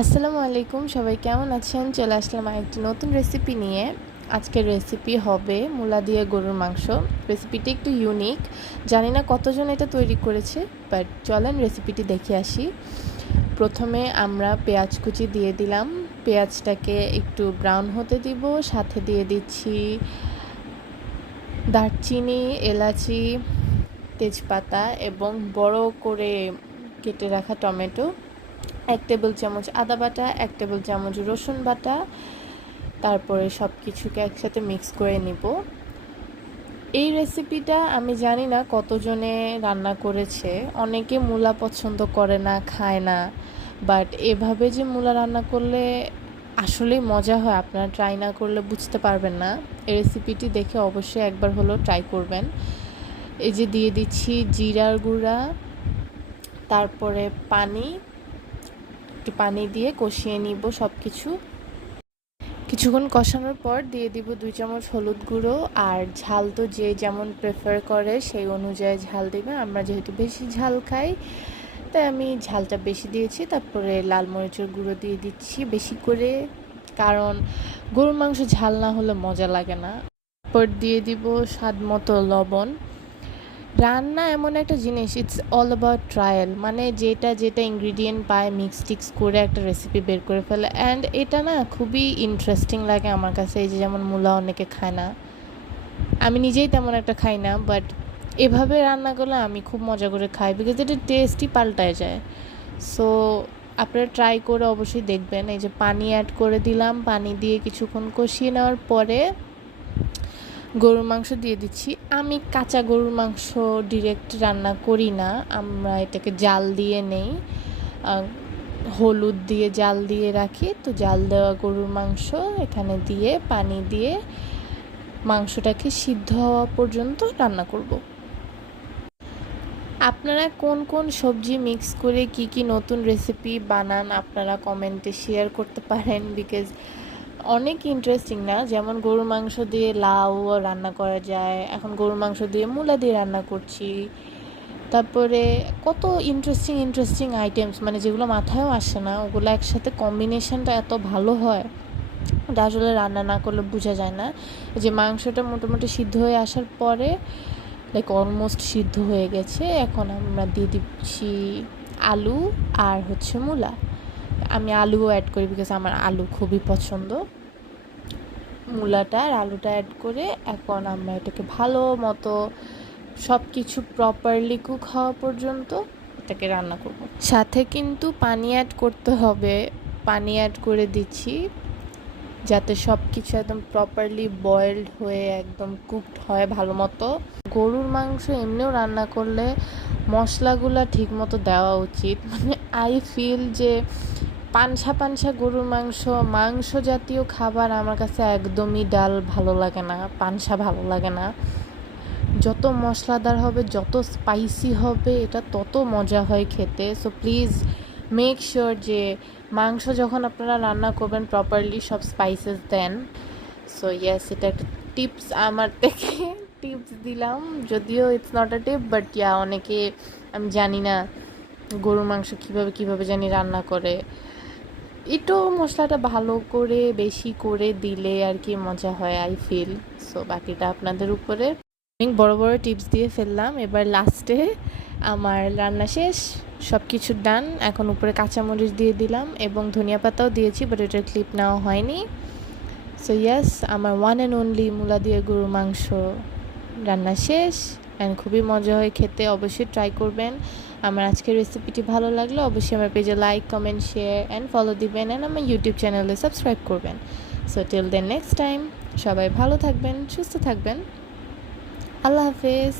আসসালামু আলাইকুম, সবাই কেমন আছেন? চলে আসলাম একটি নতুন রেসিপি নিয়ে। আজকের রেসিপি হবে মূলা দিয়ে গরুর মাংস। রেসিপিটি একটু ইউনিক জানি না কতজন এটা তৈরি করেছে বাট চলেন রেসিপিটি দেখে আসি। প্রথমে আমরা পেঁয়াজ কুচি দিয়ে দিলাম। পেঁয়াজটাকে একটু ব্রাউন হতে দিব। সাথে দিয়ে দিচ্ছি দারচিনি, এলাচি, তেজপাতা এবং বড় করে কেটে রাখা টমেটো। এক টেবিল চামচ আদা বাটা, এক টেবিল চামচ রসুন বাটা, তারপরে সব কিছুকে একসাথে মিক্স করে নিব। এই রেসিপিটা আমি জানি না কতজনে রান্না করেছে। অনেকে মূলা পছন্দ করে না, খায় না। বাট এভাবে যে মূলা রান্না করলে আসলেই মজা হয়, আপনারা ট্রাই না করলে বুঝতে পারবেন না। এই রেসিপিটি দেখে অবশ্যই একবার হলেও ট্রাই করবেন। এই যে দিয়ে দিচ্ছি জিরার গুঁড়া, তারপরে পানি একটু পানি দিয়ে কষিয়ে নিব সব কিছু কিছুক্ষণ কষানোর পর দিয়ে দিব দুই চামচ হলুদ গুঁড়ো আর ঝাল তো যে যেমন প্রেফার করে সেই অনুযায়ী ঝাল দেবে। আমরা যেহেতু বেশি ঝাল খাই, তাই আমি ঝালটা বেশি দিয়েছি। তারপরে লাল মরিচের গুঁড়ো দিয়ে দিচ্ছি বেশি করে, কারণ গরুর মাংস ঝাল না হলে মজা লাগে না। তারপর দিয়ে দিব স্বাদ মতো লবণ। রান্না এমন একটা জিনিস ইটস অল অ্যাবাউট ট্রায়াল মানে যেটা যেটা ইনগ্রিডিয়েন্ট পায় মিক্স টিক্স করে একটা রেসিপি বের করে ফেলে। অ্যান্ড এটা না খুবই ইন্টারেস্টিং লাগে আমার কাছে, এই যে যেমন মূলা অনেকে খায় না। আমি নিজেই তেমন একটা খাই না বাট এভাবে রান্না করলে আমি খুব মজা করে খাই বিকজ এটা টেস্টই পাল্টায় যায়। সো আপনারা ট্রাই করে অবশ্যই দেখবেন। এই যে পানি অ্যাড করে দিলাম, পানি দিয়ে কিছুক্ষণ কষিয়ে নেওয়ার পরে গরুর মাংস দিয়ে দিচ্ছি। আমি কাঁচা গরুর মাংস ডিরেক্ট রান্না করি না। আমরা এটাকে জাল দিয়ে নেই। হলুদ দিয়ে জাল দিয়ে রাখি। তো জাল দেওয়া গরুর মাংস এখানে দিয়ে, পানি দিয়ে মাংসটাকে সিদ্ধ হওয়া পর্যন্ত রান্না করব। আপনারা কোন কোন সবজি মিক্স করে কি কি নতুন রেসিপি বানান, আপনারা কমেন্টে শেয়ার করতে পারেন বিকজ অনেক ইন্টারেস্টিং না? যেমন গরুর মাংস দিয়ে লাউ রান্না করা যায়, এখন গরুর মাংস দিয়ে মূলা দিয়ে রান্না করছি। তারপরে কত ইন্টারেস্টিং ইন্টারেস্টিং আইটেমস মানে যেগুলো মাথায়ও আসে না, ওগুলো একসাথে কম্বিনেশনটা এত ভালো হয় এটা আসলে রান্না না করলে বোঝা যায় না। যে মাংসটা মোটামুটি সিদ্ধ হয়ে আসার পরে লাইক অলমোস্ট সিদ্ধ হয়ে গেছে, এখন আমরা দিয়ে দিচ্ছি আলু আর হচ্ছে মূলা। আমি আলুও অ্যাড করি বিকজ আমার আলু খুবই পছন্দ। মূলাটা আর আলুটা অ্যাড করে এখন আমরা এটাকে ভালো মতো সব কিছু প্রপারলি কুক হওয়া পর্যন্ত এটাকে রান্না করব। সাথে কিন্তু পানি অ্যাড করতে হবে। পানি অ্যাড করে দিচ্ছি যাতে সব কিছু একদম প্রপারলি বয়েলড হয়ে একদম কুকড হয় ভালো মতো। গরুর মাংস এমনিও রান্না করলে মশলাগুলা ঠিক মতো দেওয়া উচিত। মানে আই ফিল যে পানসা পানসা গরুর মাংস মাংস জাতীয় খাবার আমার কাছে একদমই ডাল ভালো লাগে না, পানসা ভালো লাগে না। যত মশলাদার হবে, যত স্পাইসি হবে, এটা তত মজা হয় খেতে। সো প্লিজ মেক শিওর যে মাংস যখন আপনারা রান্না করবেন প্রপারলি সব স্পাইসেস দেন। সো ইয়েস এটা একটা টিপস আমার থেকে টিপস দিলাম। যদিও it's not a tip but yeah অনেকে, আমি জানি না গরুর মাংস কীভাবে কীভাবে জানি রান্না করে। একটু মশলাটা ভালো করে, বেশি করে দিলে আর কি মজা হয় আই ফিল সো বাকিটা আপনাদের উপরে। অনেক বড় বড় টিপস দিয়ে ফেললাম। এবার লাস্টে আমার রান্না শেষ সব কিছু ডান এখন উপরে কাঁচামরিচ দিয়ে দিলাম এবং ধনিয়া পাতাও দিয়েছি বাট এটার ক্লিপ নেওয়া হয়নি। সো ইয়াস আমার ওয়ান অ্যান্ড অনলি মূলা দিয়ে গরুর মাংস রান্না শেষ। অ্যান্ড খুবই মজা হয় খেতে, অবশ্যই ট্রাই করবেন। আমার আজকের রেসিপিটি ভালো লাগলে, অবশ্যই আমার পেজে like comment share and follow দিবেন অ্যান্ড আমার ইউটিউব চ্যানেলে সাবস্ক্রাইব করবেন। So till then next time সবাই ভালো থাকবেন, সুস্থ থাকবেন। আল্লাহ হাফেজ।